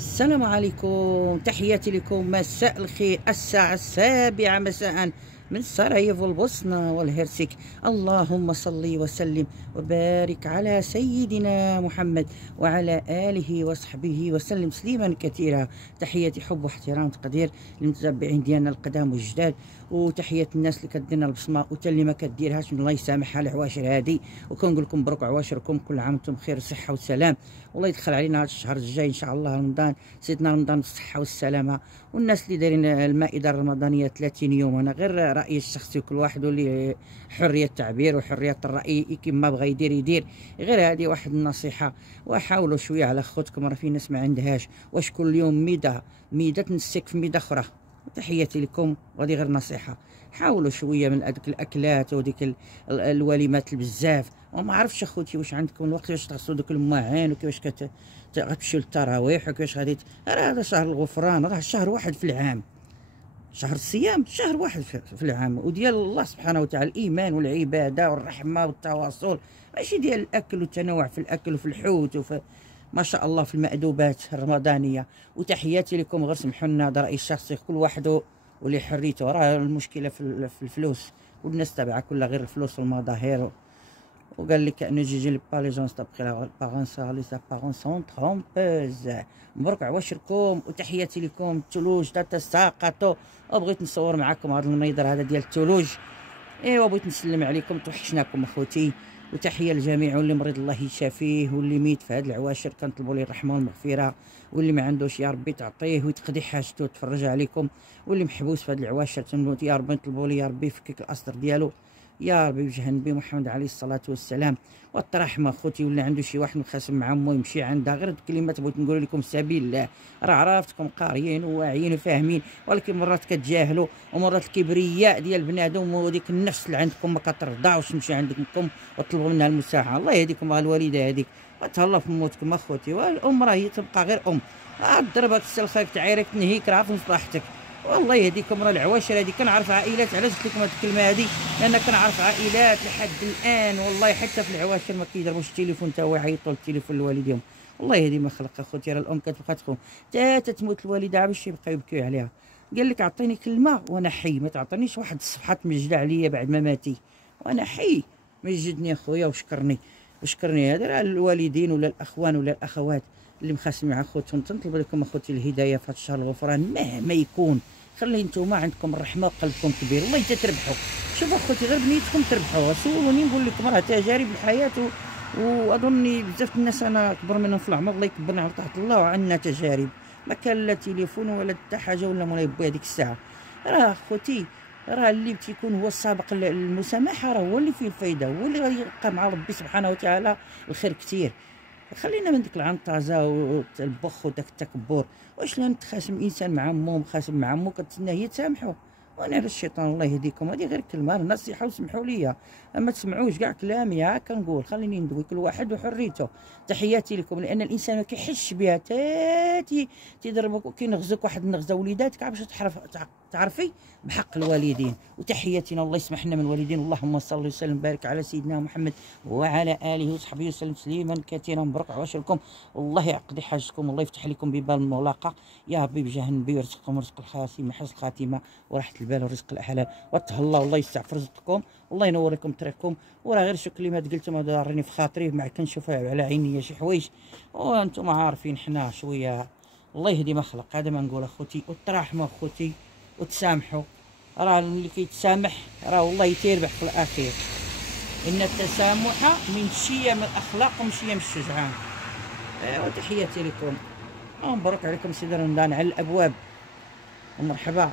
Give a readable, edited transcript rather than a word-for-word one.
السلام عليكم، تحياتي لكم. مساء الخير. الساعة 7 مساء من سراييفو البوسنة والهرسك. اللهم صل وسلم وبارك على سيدنا محمد وعلى آله وصحبه وسلم تسليما كثيرا. تحياتي حب واحترام وتقدير للمتابعين ديالنا القدام والجداد، وتحيات الناس اللي كديرنا البصمه وتا اللي ما كديرهاش، من الله يسامحها العواشر هادي. وكنقول لكم مبروك عواشركم، كل عام وانتم بخير وصحه وسلام. والله يدخل علينا هذا الشهر الجاي ان شاء الله رمضان، سيدنا رمضان بالصحه والسلامه. والناس اللي دايرين المائده الرمضانيه 30 يوم، انا غير رايي الشخصي، وكل واحد اللي حريه التعبير وحريه الراي كما بغى يدير. غير هذه واحد النصيحه، وحاولوا شويه على خوتكم، راه في ناس ما عندهاش. واش كل يوم ميده تنسك في ميده اخرى؟ تحياتي لكم، وهذه غير نصيحه. حاولوا شويه من هذيك الاكلات وديك الوليمات بزاف. وما عرفتش اخوتي واش عندكم الوقت باش تغسلوا دوك الماعن، وكيفاش غتمشيو للتراويح، وكيفاش غادي. راه هذا شهر الغفران، راه شهر واحد في العام. شهر الصيام شهر واحد في العام، وديال الله سبحانه وتعالى الايمان والعباده والرحمه والتواصل، ماشي ديال الاكل والتنوع في الاكل وفي الحوت وفي ما شاء الله في المأدوبات الرمضانيه. وتحياتي لكم، غير سمحوا لنا، هذا رايي الشخصي، كل واحد واللي حريته. راه المشكله في الفلوس، والناس تابعه كلها غير الفلوس والمظاهر. وقال لك ان جيجي با لي جونس دابخي لابارونس، لي زابارونس سون ترومبوز. مبروك عواشركم، وتحياتي لكم. الثلوج تتساقط، وبغيت نصور معكم هذا المنظر هذا ديال الثلوج. ايوا بغيت نسلم عليكم، توحشناكم اخوتي. وتحيه للجميع، واللي مريض الله يشافيه، واللي ميت في هذه العواشر كنطلبوا ليه الرحمه والمغفره، واللي ما عندوش يا ربي تعطيه وتقضي حاجته وتفرج عليكم، واللي محبوس في هذه العواشر تنموت يا ربي نطلبوا ليه يا ربي يفكك الاسر ديالو يا ربي بوجه النبي محمد عليه الصلاه والسلام. والترحمه اخوتي، واللي عنده شي واحد مخاسم مع امه يمشي عندها. غير كلمات بغيت نقول لكم سبيل الله، راه عرفتكم قاريين وواعيين وفاهمين، ولكن مرات كتجاهلوا، ومرات الكبرياء ديال بنادم وديك النفس اللي عندكم ما كترضاوش تمشي عندكم وتطلبوا منها المساعده. الله يهديكم الوالده هذيك، وتهلا في موتكم اخوتي. والام راه هي تبقى غير ام، ضربك السلخه تعيرك تنهيك راه في مصلحتك. والله يهديكم. راه العواشر هذه كنعرف عائلات، علاش قلت لكم هذه الكلمه هذه؟ لان كنعرف عائلات لحد الان والله حتى في العواشر ما كيضربوش التليفون، تا هو يعيطوا التليفون لوالديهم. والله يهدي ما خلق اخوتي. راه الام كتبقى تخون حتى تموت الوالده باش يبقى يبكيو عليها. قال لك عطيني كلمه وانا حي، ما تعطينيش واحد الصفحات مجده عليا بعد ما ماتي وانا حي. مجدني اخويا وشكرني. هذا راه الوالدين ولا الاخوان ولا الاخوات اللي مخاسمين مع خوتهم. تنطلب لكم اخوتي الهدايه في هذا الشهر الغفران مهما يكون. خلي نتوما عندكم الرحمه وقلبكم كبير، والله حتى تربحوا. شوفوا اخوتي، غير بنيتكم تربحوا. سولوني نقول لكم راه تجارب الحياه، واظني بزاف الناس انا اكبر منهم في العمر، الله يكبرنا على طاعه الله، وعندنا تجارب. ما كان لا تليفون ولا حتى حاجه ولا مولاي با هذيك الساعه. راه اخوتي، راه اللي تيكون هو السابق للمسامحه راه هو اللي فيه الفايده، هو اللي غادي يلقى مع ربي سبحانه وتعالى الخير كثير. خلينا من ديك العنطازه والبخ وداك التكبر. واش لا نتخاسم انسان مع امه مخاسم مع امه كتسنى هي تسامحه؟ وانا على الشيطان. الله يهديكم، هذه غير كلمه نصيحه وسمحوا لي، ما تسمعوش كاع كلامي. ها كنقول خليني ندوي، كل واحد وحريته. تحياتي لكم، لان الانسان ما كيحسش بها تاتي تيضربك وكينغزك واحد النغزه وليداتك باش تعرفي بحق الوالدين. وتحياتنا، الله يسمح لنا من الوالدين. اللهم صل وسلم وبارك على سيدنا محمد وعلى اله وصحبه وسلم تسليما كثيرا. مبروك عواشركم، والله يقضي حاجتكم، والله يفتح لكم باب الملاقه يا ربي بجاه النبي، ويرزقكم رزق الخاتمه، حسن الخاتمه وراحه البال والرزق الحلال. وتهلاو، الله يستع في رزقكم، والله ينور لكم طريقكم. وراه غير شو كلمات قلتهم ضارني في خاطري، مع كنشوفها على عيني شي حوايج وانتم عارفين حنا شويه. الله يهدي ما خلق. هذا ما نقول اخوتي. وتراحموا اخوتي وتسامحوا، راه اللي كيتسامح راه والله تيربح في الاخير. ان التسامح من شيم الاخلاق ومن شيم الشجعان. وتحياتي لكم، مبروك عليكم سيدي رمضان على الابواب، ومرحبا.